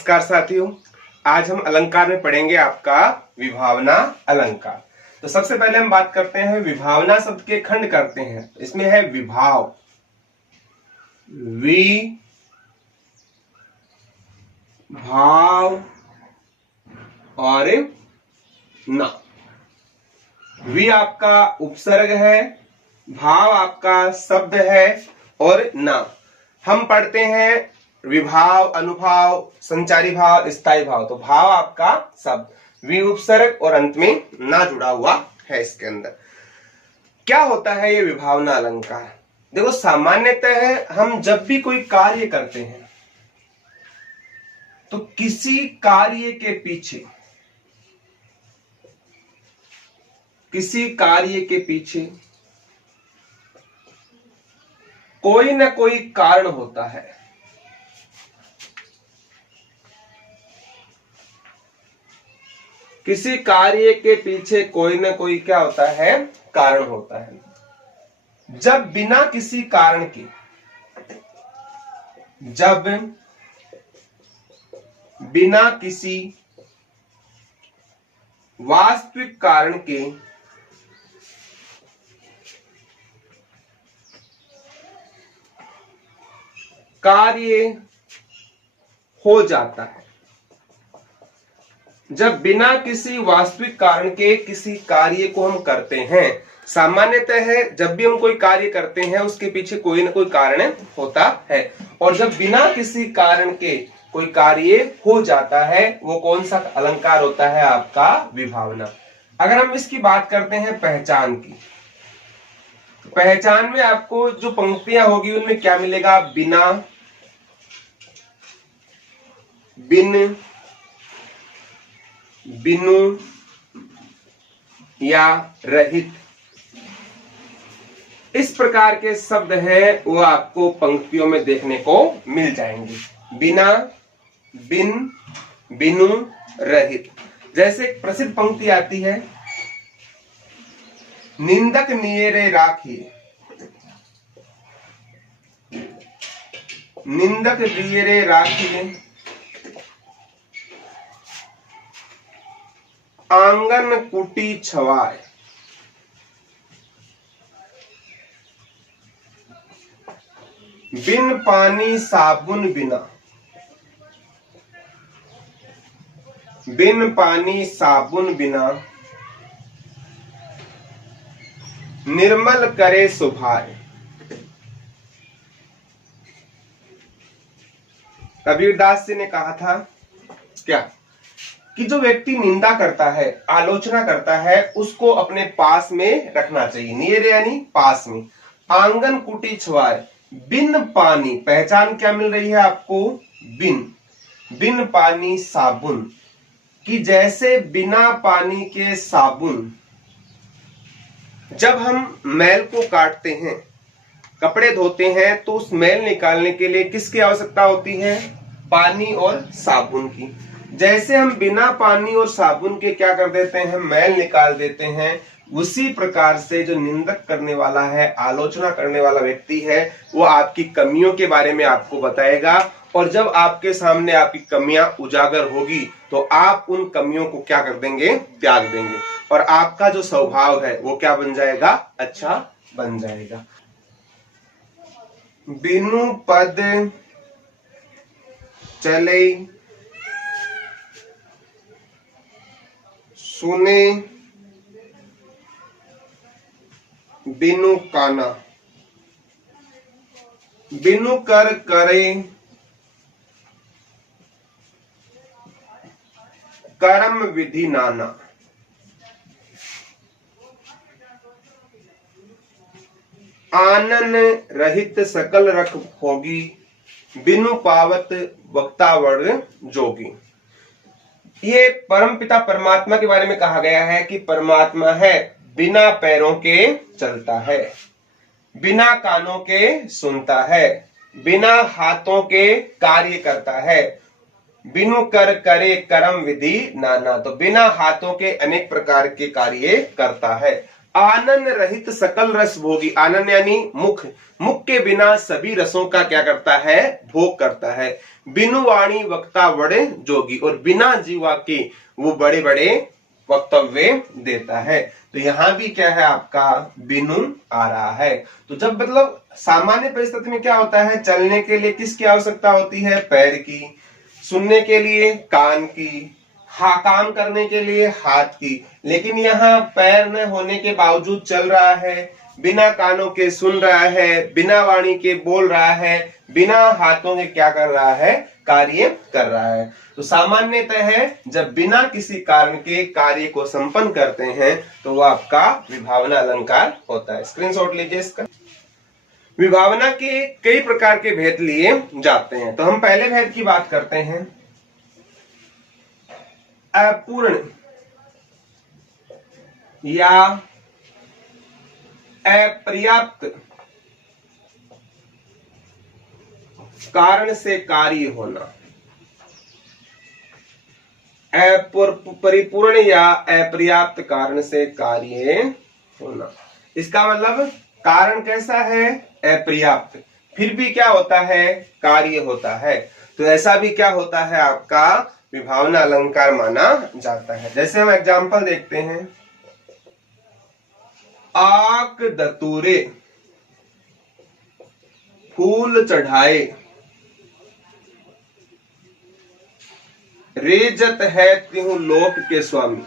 नमस्कार साथियों, आज हम अलंकार में पढ़ेंगे आपका विभावना अलंकार। तो सबसे पहले हम बात करते हैं विभावना शब्द के खंड करते हैं। इसमें है विभाव, वि भाव और ना। वि आपका उपसर्ग है, भाव आपका शब्द है और ना। हम पढ़ते हैं विभाव, अनुभाव, संचारी भाव, स्थायी भाव। तो भाव आपका शब्द, वि उपसर्ग और अंत में ना जुड़ा हुआ है। इसके अंदर क्या होता है ये विभावना अलंकार? देखो, सामान्यतः हम जब भी कोई कार्य करते हैं तो किसी कार्य के पीछे कोई ना कोई कारण होता है। किसी कार्य के पीछे कोई ना कोई क्या होता है? कारण होता है। जब बिना किसी वास्तविक कारण के कार्य हो जाता है, जब बिना किसी वास्तविक कारण के किसी कार्य को हम करते हैं, सामान्यतः जब भी हम कोई कार्य करते हैं उसके पीछे कोई ना कोई कारण होता है। और जब बिना किसी कारण के कोई कार्य हो जाता है, वो कौन सा अलंकार होता है? आपका विभावना। अगर हम इसकी बात करते हैं पहचान की, पहचान में आपको जो पंक्तियां होगी उनमें क्या मिलेगा? बिना, बिन, बिनु या रहित, इस प्रकार के शब्द हैं वो आपको पंक्तियों में देखने को मिल जाएंगे। बिना, बिन, बिनु, रहित। जैसे एक प्रसिद्ध पंक्ति आती है, निंदक नियरे राखिए, निंदक नियरे राखिए, आंगन कुटी छवाए, बिन पानी साबुन बिना, बिन पानी साबुन बिना, निर्मल करे सुभाए। कबीरदास जी ने कहा था क्या कि जो व्यक्ति निंदा करता है, आलोचना करता है, उसको अपने पास में रखना चाहिए। नियर यानी पास में। आंगन कुटी छुआए, बिन पानी, पहचान क्या मिल रही है आपको? बिन, बिन पानी साबुन, कि जैसे बिना पानी के साबुन, जब हम मैल को काटते हैं, कपड़े धोते हैं, तो उस मैल निकालने के लिए किसकी आवश्यकता होती है? पानी और साबुन की। जैसे हम बिना पानी और साबुन के क्या कर देते हैं? मैल निकाल देते हैं। उसी प्रकार से जो निंदक करने वाला है, आलोचना करने वाला व्यक्ति है, वो आपकी कमियों के बारे में आपको बताएगा। और जब आपके सामने आपकी कमियां उजागर होगी तो आप उन कमियों को क्या कर देंगे? त्याग देंगे। और आपका जो स्वभाव है वो क्या बन जाएगा? अच्छा बन जाएगा। बिनु पद चले सुने, बिनु काना, बिनु कर करे, कर्म विधि नाना। आनन रहित सकल रख भोगी, बिनु पावत वक्ता वर्ण जोगी। ये परम पिता परमात्मा के बारे में कहा गया है कि परमात्मा है, बिना पैरों के चलता है, बिना कानों के सुनता है, बिना हाथों के कार्य करता है, बिनु कर करे कर्म विधि नाना। तो बिना हाथों के अनेक प्रकार के कार्य करता है। आनन रहित सकल रस भोगी, आनन यानी मुख, मुख के बिना सभी रसों का क्या करता है, भोग करता है। बिनु वाणी वक्ता बड़े जोगी, और बिना जीवा के वो बड़े बड़े वक्तव्य देता है। तो यहां भी क्या है आपका बिनु आ रहा है। तो जब मतलब सामान्य परिस्थिति में क्या होता है, चलने के लिए किसकी आवश्यकता होती है, पैर की, सुनने के लिए कान की, काम करने के लिए हाथ की, लेकिन यहाँ पैर न होने के बावजूद चल रहा है, बिना कानों के सुन रहा है, बिना वाणी के बोल रहा है, बिना हाथों के क्या कर रहा है, कार्य कर रहा है। तो सामान्यतः है जब बिना किसी कारण के कार्य को संपन्न करते हैं तो वो आपका विभावना अलंकार होता है। स्क्रीनशॉट लीजिए इसका। विभावना के कई प्रकार के भेद लिए जाते हैं। तो हम पहले भेद की बात करते हैं, अपूर्ण या अपर्याप्त कारण से कार्य होना, परिपूर्ण या अपर्याप्त कारण से कार्य होना। इसका मतलब कारण कैसा है, अपर्याप्त, फिर भी क्या होता है, कार्य होता है। तो ऐसा भी क्या होता है आपका विभावना अलंकार माना जाता है। जैसे हम एग्जांपल देखते हैं, आक दतूरे फूल चढ़ाए, रेजत है त्यों लोक के स्वामी।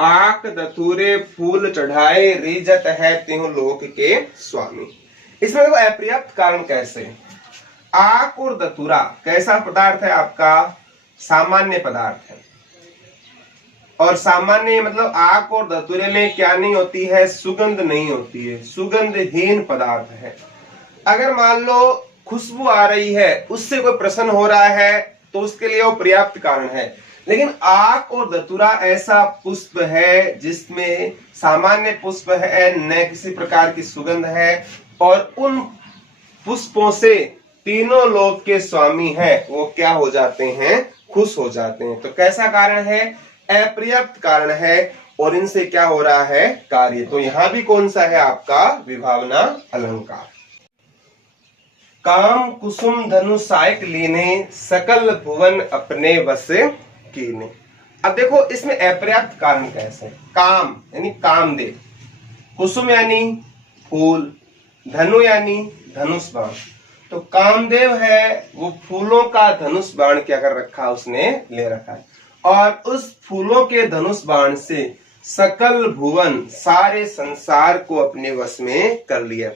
आक दतूरे फूल चढ़ाए, रेजत है त्यों लोक के स्वामी। इसमें देखो अपर्याप्त कारण कैसे, आक और दतूरा कैसा पदार्थ है आपका, सामान्य पदार्थ है। और सामान्य मतलब आक और धतूरे में क्या नहीं होती है, सुगंध नहीं होती है, सुगंधहीन पदार्थ है। अगर मान लो खुशबू आ रही है, उससे कोई प्रसन्न हो रहा है, तो उसके लिए वो पर्याप्त कारण है। लेकिन आक और धतूरा ऐसा पुष्प है जिसमें सामान्य पुष्प है, न किसी प्रकार की सुगंध है, और उन पुष्पों से तीनों लोक के स्वामी हैं वो क्या हो जाते हैं, खुश हो जाते हैं। तो कैसा कारण है, अपर्याप्त कारण है, और इनसे क्या हो रहा है, कार्य। तो यहां भी कौन सा है आपका विभावना अलंकार। काम कुसुम धनु सायक लीने, सकल भुवन अपने वश कीने। अब देखो इसमें अपर्याप्त कारण कैसे, काम यानी कामदेव, कुसुम यानी फूल, धनु यानी धनुष बाण। तो कामदेव है वो फूलों का धनुष बाण क्या कर रखा, उसने ले रखा है, और उस फूलों के धनुष बाण से सकल भुवन सारे संसार को अपने वश में कर लिया।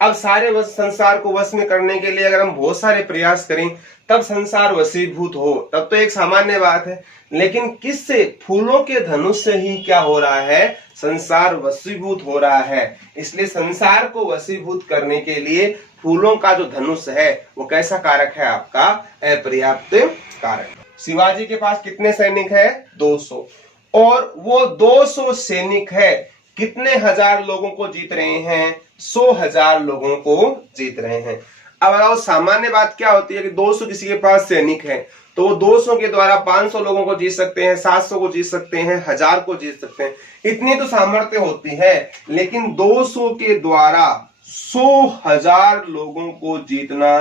अब सारे संसार को वश में करने के लिए अगर हम बहुत सारे प्रयास करें तब संसार वशीभूत हो, तब तो एक सामान्य बात है। लेकिन किससे, फूलों के धनुष से ही क्या हो रहा है, संसार वशीभूत हो रहा है। इसलिए संसार को वशीभूत करने के लिए फूलों का जो धनुष है वो कैसा कारक है आपका, अपर्याप्त कारक। शिवाजी के पास कितने सैनिक है, 200, और वो 200 सैनिक है कितने हजार लोगों को जीत रहे हैं, 100,000 लोगों को जीत रहे हैं। अब अगर सामान्य बात क्या होती है कि 200 किसी के पास सैनिक है तो वो 200 के द्वारा 500 लोगों को जीत सकते हैं, 700 को जीत सकते हैं, 1000 को जीत सकते हैं, इतनी तो सामर्थ्य होती है। लेकिन 200 के द्वारा 100,000 लोगों को जीतना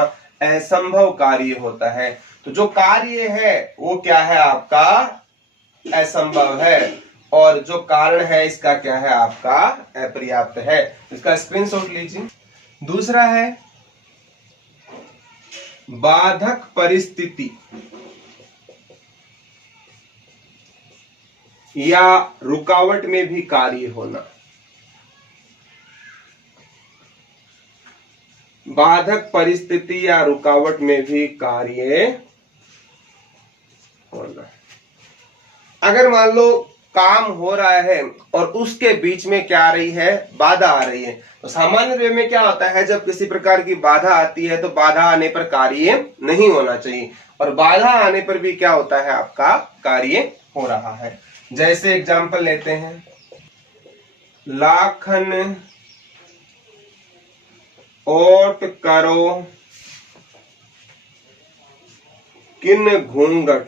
असंभव कार्य होता है। तो जो कार्य है वो क्या है आपका, असंभव है, और जो कारण है इसका क्या है आपका, अपर्याप्त है। इसका स्क्रीनशॉट लीजिए। दूसरा है बाधक परिस्थिति या रुकावट में भी कार्य होना। बाधक परिस्थिति या रुकावट में भी कार्य होना। अगर मान लो काम हो रहा है और उसके बीच में क्या आ रही है, बाधा आ रही है, तो सामान्य वे में क्या होता है, जब किसी प्रकार की बाधा आती है तो बाधा आने पर कार्य नहीं होना चाहिए, और बाधा आने पर भी क्या होता है आपका, कार्य हो रहा है। जैसे एग्जांपल लेते हैं, लाखन ओट करो किन घूंघट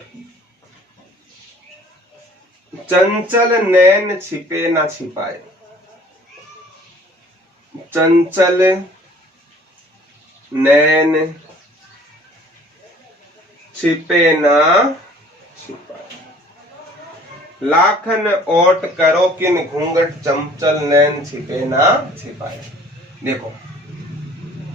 चंचल नैन छिपे ना छिपाए। चंचल नैन छिपे ना छिपाए। लाखन ओट करो किन घूंघट चंचल नैन छिपे ना छिपाए। देखो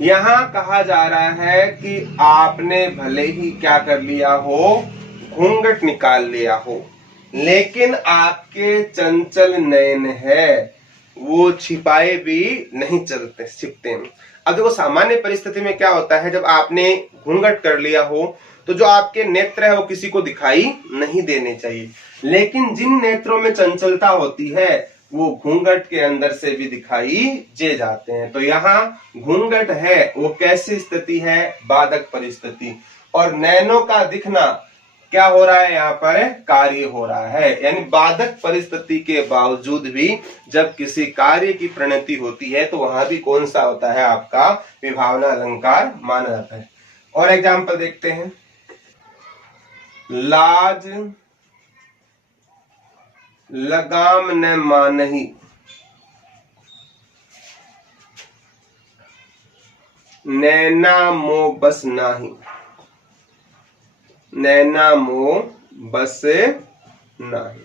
यहां कहा जा रहा है कि आपने भले ही क्या कर लिया हो, घूंघट निकाल लिया हो, लेकिन आपके चंचल नयन है वो छिपाए भी नहीं चलते छिपते हैं। अब देखो सामान्य परिस्थिति में क्या होता है, जब आपने घूंघट कर लिया हो तो जो आपके नेत्र है वो किसी को दिखाई नहीं देने चाहिए, लेकिन जिन नेत्रों में चंचलता होती है वो घूंघट के अंदर से भी दिखाई दे जाते हैं। तो यहाँ घूंघट है वो कैसी स्थिति है, बाधक परिस्थिति, और नैनों का दिखना क्या हो रहा है, यहाँ पर कार्य हो रहा है। यानी बाधक परिस्थिति के बावजूद भी जब किसी कार्य की प्रणति होती है तो वहां भी कौन सा होता है, आपका विभावना अलंकार माना जाता है। और एग्जाम्पल देखते हैं, लाज लगाम न मानही, नैना मो बस नाही, नैना मो बस नाही।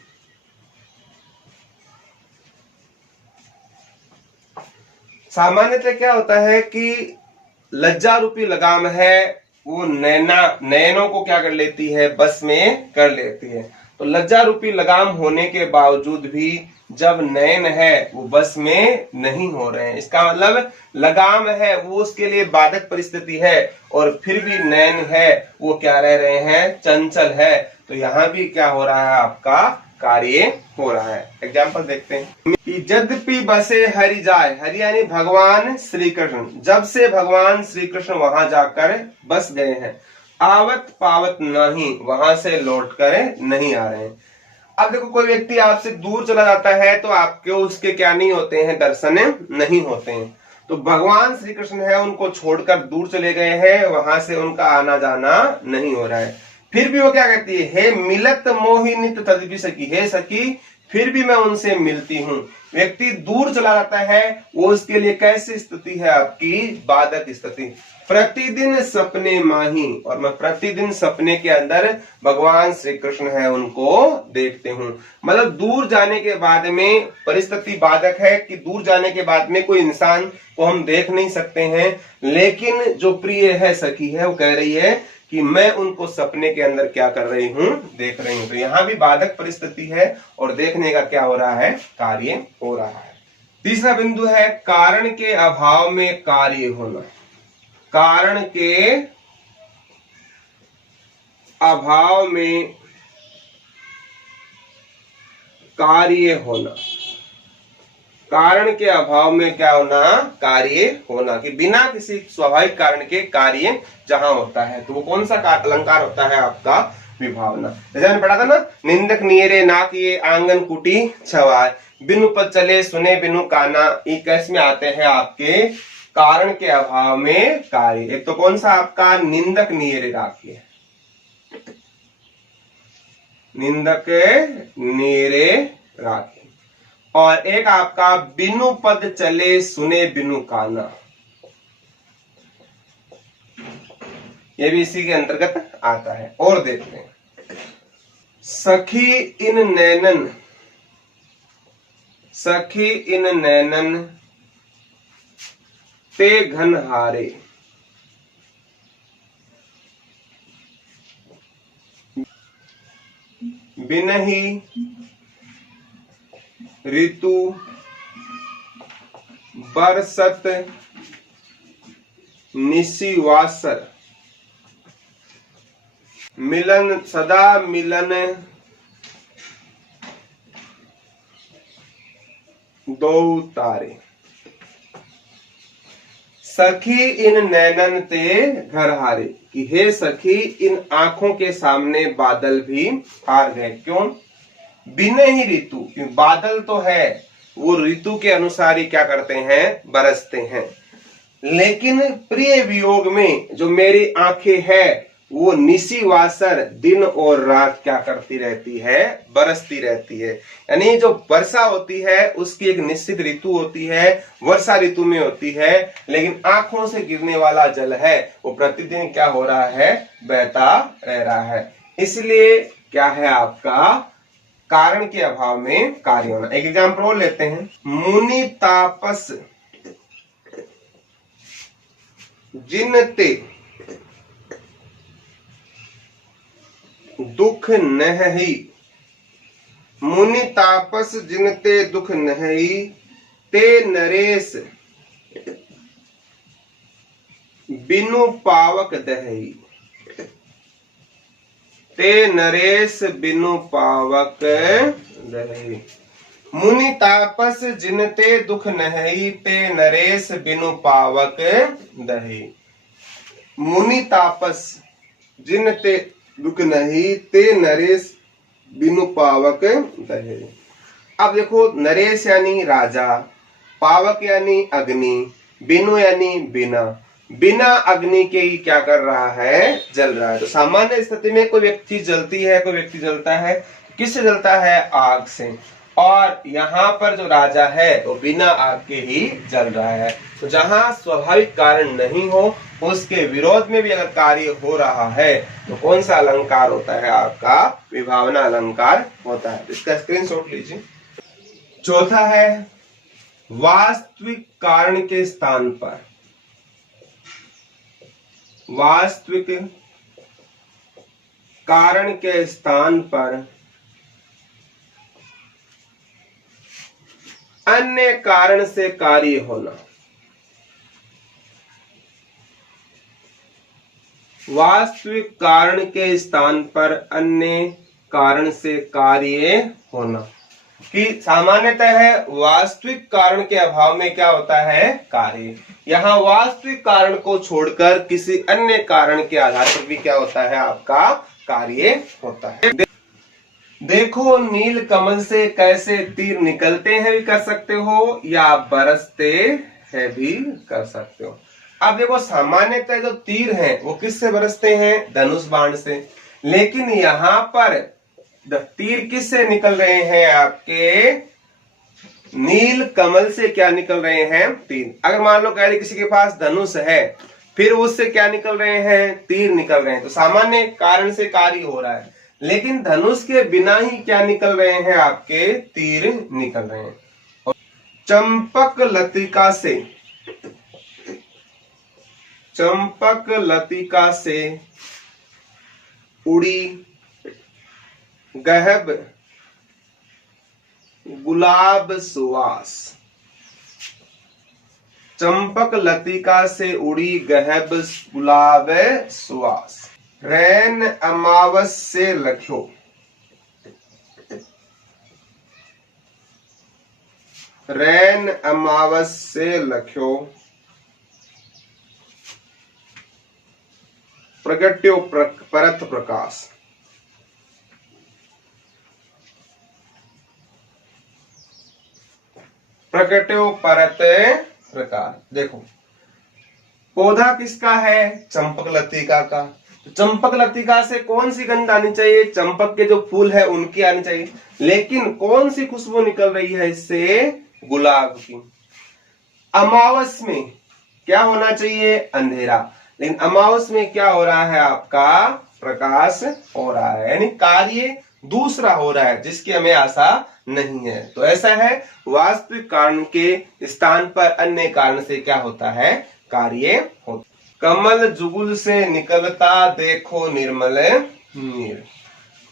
सामान्यतः क्या होता है कि लज्जा रूपी लगाम है वो नैनों को क्या कर लेती है, बस में कर लेती है। तो लज्जा रूपी लगाम होने के बावजूद भी जब नयन है वो बस में नहीं हो रहे हैं, इसका मतलब लगाम है वो उसके लिए बाधक परिस्थिति है, और फिर भी नयन है वो क्या रह रहे हैं, चंचल है। तो यहाँ भी क्या हो रहा है, आपका कार्य हो रहा है। एग्जाम्पल देखते हैं, यद्यपि बसे हरि जाए, हरि यानी भगवान श्री कृष्ण, जब से भगवान श्री कृष्ण वहां जाकर बस गए हैं, आवत पावत नहीं, वहां से लौट कर नहीं आ रहे हैं। अब देखो कोई व्यक्ति आपसे दूर चला जाता है तो आपके उसके क्या नहीं होते हैं, दर्शन नहीं होते हैं। तो भगवान श्री कृष्ण है उनको छोड़कर दूर चले गए हैं, वहां से उनका आना जाना नहीं हो रहा है। फिर भी वो क्या कहती है, हे मिलत मोहि नित तदपि सखी, हे सखी फिर भी मैं उनसे मिलती हूँ। व्यक्ति दूर चला जाता है वो उसके लिए कैसी स्थिति है, आपकी बाधक स्थिति। प्रतिदिन सपने माही, और मैं प्रतिदिन सपने के अंदर भगवान श्री कृष्ण है उनको देखते हूँ। मतलब दूर जाने के बाद में परिस्थिति बाधक है कि दूर जाने के बाद में कोई इंसान को हम देख नहीं सकते हैं, लेकिन जो प्रिय है सखी है वो कह रही है कि मैं उनको सपने के अंदर क्या कर रही हूँ, देख रही हूँ। तो यहाँ भी बाधक परिस्थिति है और देखने का क्या हो रहा है, कार्य हो रहा है। तीसरा बिंदु है कारण के अभाव में कार्य होना। कारण के अभाव में कार्य होना, कारण के अभाव में क्या होना, कार्य होना, कि बिना किसी स्वाभाविक कारण के कार्य जहां होता है तो वो कौन सा अलंकार होता है, आपका विभावना। जैसे मैंने पढ़ा था ना, निंदक नियरे ना किए आंगन कुटी छवाए, बिनु पद चले सुने बिनु काना, ये कैसे में आते हैं, आपके कारण के अभाव में कार्य। एक तो कौन सा आपका निंदक नियरे राखिए, निंदक नियरे राखिए, और एक आपका बिनु पद चले सुने बिनु काना, ये भी इसी के अंतर्गत आता है। और देखते हैं, सखी इन नैनन, सखी इन नैनन ते घन हारे, बिनहि ऋतु बरसत निशिवासर, मिलन सदा मिलन दो तारे। सखी इन नैनन ते घर हारे, कि हे सखी इन आंखों के सामने बादल भी हार गए। क्यों? बिना ही ऋतु, क्योंकि बादल तो है वो ऋतु के अनुसार ही क्या करते हैं, बरसते हैं, लेकिन प्रिय वियोग में जो मेरी आंखें हैं वो निसी वासर दिन और रात क्या करती रहती है, बरसती रहती है। यानी जो वर्षा होती है उसकी एक निश्चित ऋतु होती है, वर्षा ऋतु में होती है, लेकिन आंखों से गिरने वाला जल है वो प्रतिदिन क्या हो रहा है, बहता रह रहा है। इसलिए क्या है आपका, कारण के अभाव में कार्य होना। एक एग्जाम्पल और लेते हैं, मुनि तापस जिनते दुख नहीं, मुनि तापस जिनते दुख नहीं, ते नरेश बिनु पावक दही, ते नरेश बिनु पावक दही। मुनि तापस जिनते दुख नहीं, ते नरेश बिनु पावक दही। मुनि तापस जिनते दुख नहीं, ते नरेश बिनु पावक दहे। अब देखो, नरेश यानी राजा, पावक यानी अग्नि, बिनु यानी बिना, बिना अग्नि के ही क्या कर रहा है, जल रहा है। तो सामान्य स्थिति में कोई व्यक्ति जलती है, कोई व्यक्ति जलता है, किससे जलता है, आग से। और यहाँ पर जो राजा है वो बिना आग के ही जल रहा है। तो जहाँ स्वाभाविक कारण नहीं हो उसके विरोध में भी अगर कार्य हो रहा है तो कौन सा अलंकार होता है, आपका विभावना अलंकार होता है। इसका स्क्रीनशॉट लीजिए। चौथा है, वास्तविक कारण के स्थान पर, वास्तविक कारण के स्थान पर अन्य कारण से कार्य होना। वास्तविक कारण के स्थान पर अन्य कारण से कार्य होना। कि सामान्यतः है वास्तविक कारण के अभाव में क्या होता है, कार्य। यहाँ वास्तविक कारण को छोड़कर किसी अन्य कारण के आधार पर भी क्या होता है, आपका कार्य होता है। देखो, नील कमल से कैसे तीर निकलते हैं भी कर सकते हो, या बरसते हैं भी कर सकते हो। अब देखो, सामान्यतः जो तीर हैं वो किससे बरसते हैं, धनुष बाण से। लेकिन यहाँ पर तीर किससे निकल रहे हैं, आपके नील कमल से क्या निकल रहे हैं, तीर। अगर मान लो कह किसी के पास धनुष है, फिर उससे क्या निकल रहे हैं, तीर निकल रहे हैं। तो सामान्य कारण से कार्य हो रहा है, लेकिन धनुष के बिना ही क्या निकल रहे हैं, आपके तीर निकल रहे हैं। और चंपक लतिका से, चंपक लतिका से उड़ी गहब गुलाब सुवास। चंपक लतिका से उड़ी गहब गुलाब सुवास। रैन अमावस से लख्यो, रैन अमावस से लख्यो प्रगट्यो परत प्रकाश। प्रगट्यो परत प्रकाश। देखो, पौधा किसका है, चंपक लतिका का। चंपक लतिका से कौन सी गंध आनी चाहिए, चंपक के जो फूल है उनकी आनी चाहिए। लेकिन कौन सी खुशबू निकल रही है इससे, गुलाब की। अमावस में क्या होना चाहिए, अंधेरा, लेकिन अमावस में क्या हो रहा है, आपका प्रकाश हो रहा है। यानी कार्य दूसरा हो रहा है जिसकी हमें आशा नहीं है। तो ऐसा है, वास्तविक कारण के स्थान पर अन्य कारण से क्या होता है, कार्य होता। कमल जुगुल से निकलता देखो निर्मल नीर।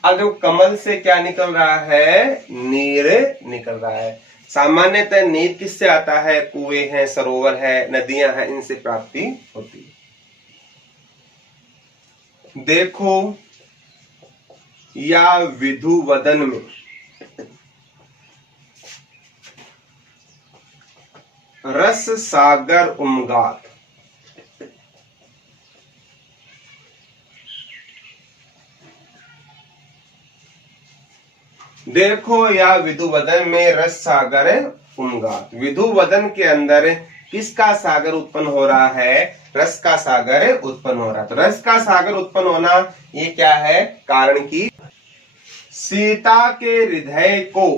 अब जो कमल से क्या निकल रहा है, नीर निकल रहा है। सामान्यतः नीर किससे आता है, कुएं हैं, सरोवर है, नदियां हैं, इनसे प्राप्ति होती है। देखो, या विधु वदन में रस सागर उमगात। देखो, या विधुवदन में रस सागर उमगात। विधुवदन के अंदर किसका सागर उत्पन्न हो रहा है, रस का सागर उत्पन्न हो रहा है। तो रस का सागर उत्पन्न होना ये क्या है? कारण कि सीता के हृदय को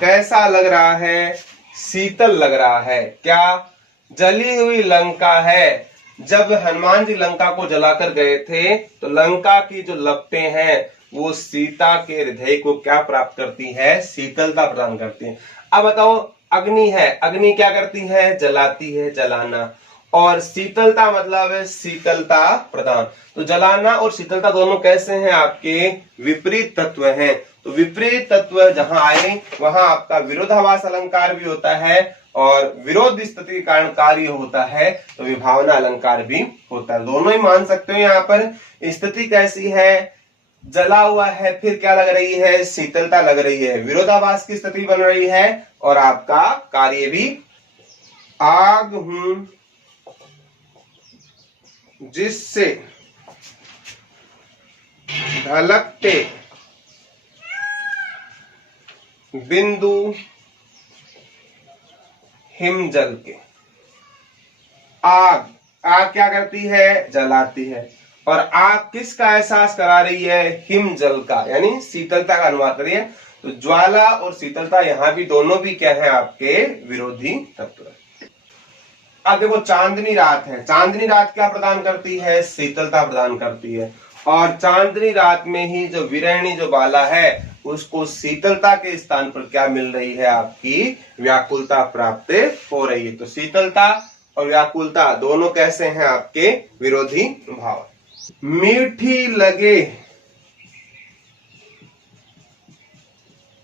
कैसा लग रहा है? शीतल लग रहा है। क्या? जली हुई लंका है। जब हनुमान जी लंका को जलाकर गए थे तो लंका की जो लपटें हैं वो सीता के हृदय को क्या प्राप्त करती है? शीतलता प्रदान करती है। अब बताओ, अग्नि है, अग्नि क्या करती है? जलाती है, जलाना। और शीतलता मतलब है शीतलता प्रदान। तो जलाना और शीतलता दोनों कैसे हैं? आपके विपरीत तत्व हैं। तो विपरीत तत्व जहां आए वहां आपका विरोधाभास अलंकार भी होता है और विरोध स्थिति के कारण कार्य होता है तो विभावना अलंकार भी होता है। दोनों ही मान सकते हो। यहाँ पर स्थिति कैसी है? जला हुआ है, फिर क्या लग रही है? शीतलता लग रही है। विरोधाभास की स्थिति बन रही है और आपका कार्य भी, आग हूं जिससे ढलकते बिंदु हिमजल के। आग, आग क्या करती है? जलाती है। और आग किसका एहसास करा रही है? हिमजल का, यानी शीतलता का अनुवाद कर रही है। तो ज्वाला और शीतलता यहां भी दोनों भी क्या है? आपके विरोधी तत्व। अब देखो, चांदनी रात है। चांदनी रात क्या प्रदान करती है? शीतलता प्रदान करती है। और चांदनी रात में ही जो विरहिणी जो बाला है उसको शीतलता के स्थान पर क्या मिल रही है? आपकी व्याकुलता प्राप्त हो रही है। तो शीतलता और व्याकुलता दोनों कैसे हैं? आपके विरोधी भाव। मीठी लगे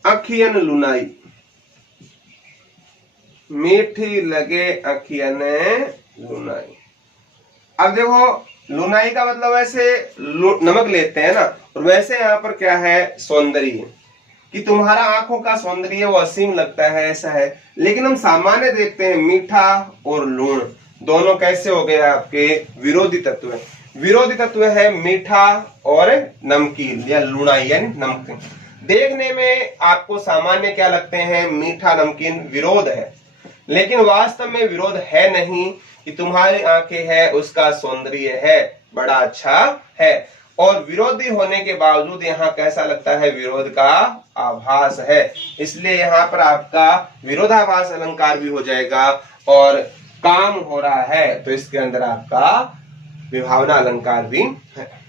अखियन लुनाई, मीठी लगे अखियन लुनाई। अब देखो, लुनाई का मतलब ऐसे नमक लेते हैं ना, और वैसे यहाँ पर क्या है? सौंदर्य, कि तुम्हारा आंखों का सौंदर्य वो असीम लगता है, ऐसा है। लेकिन हम सामान्य देखते हैं मीठा और लूण दोनों कैसे हो गए? आपके विरोधी तत्व। विरोधी तत्व है मीठा और नमकीन या लुणाई यानी नमकीन। देखने में आपको सामान्य क्या लगते हैं? मीठा नमकीन विरोध है, लेकिन वास्तव में विरोध है नहीं। कि तुम्हारी आंखें है, उसका सौंदर्य है, बड़ा अच्छा है, और विरोधी होने के बावजूद यहाँ कैसा लगता है? विरोध का आभास है। इसलिए यहाँ पर आपका विरोधाभास अलंकार भी हो जाएगा और काम हो रहा है तो इसके अंदर आपका विभावना अलंकार भी है।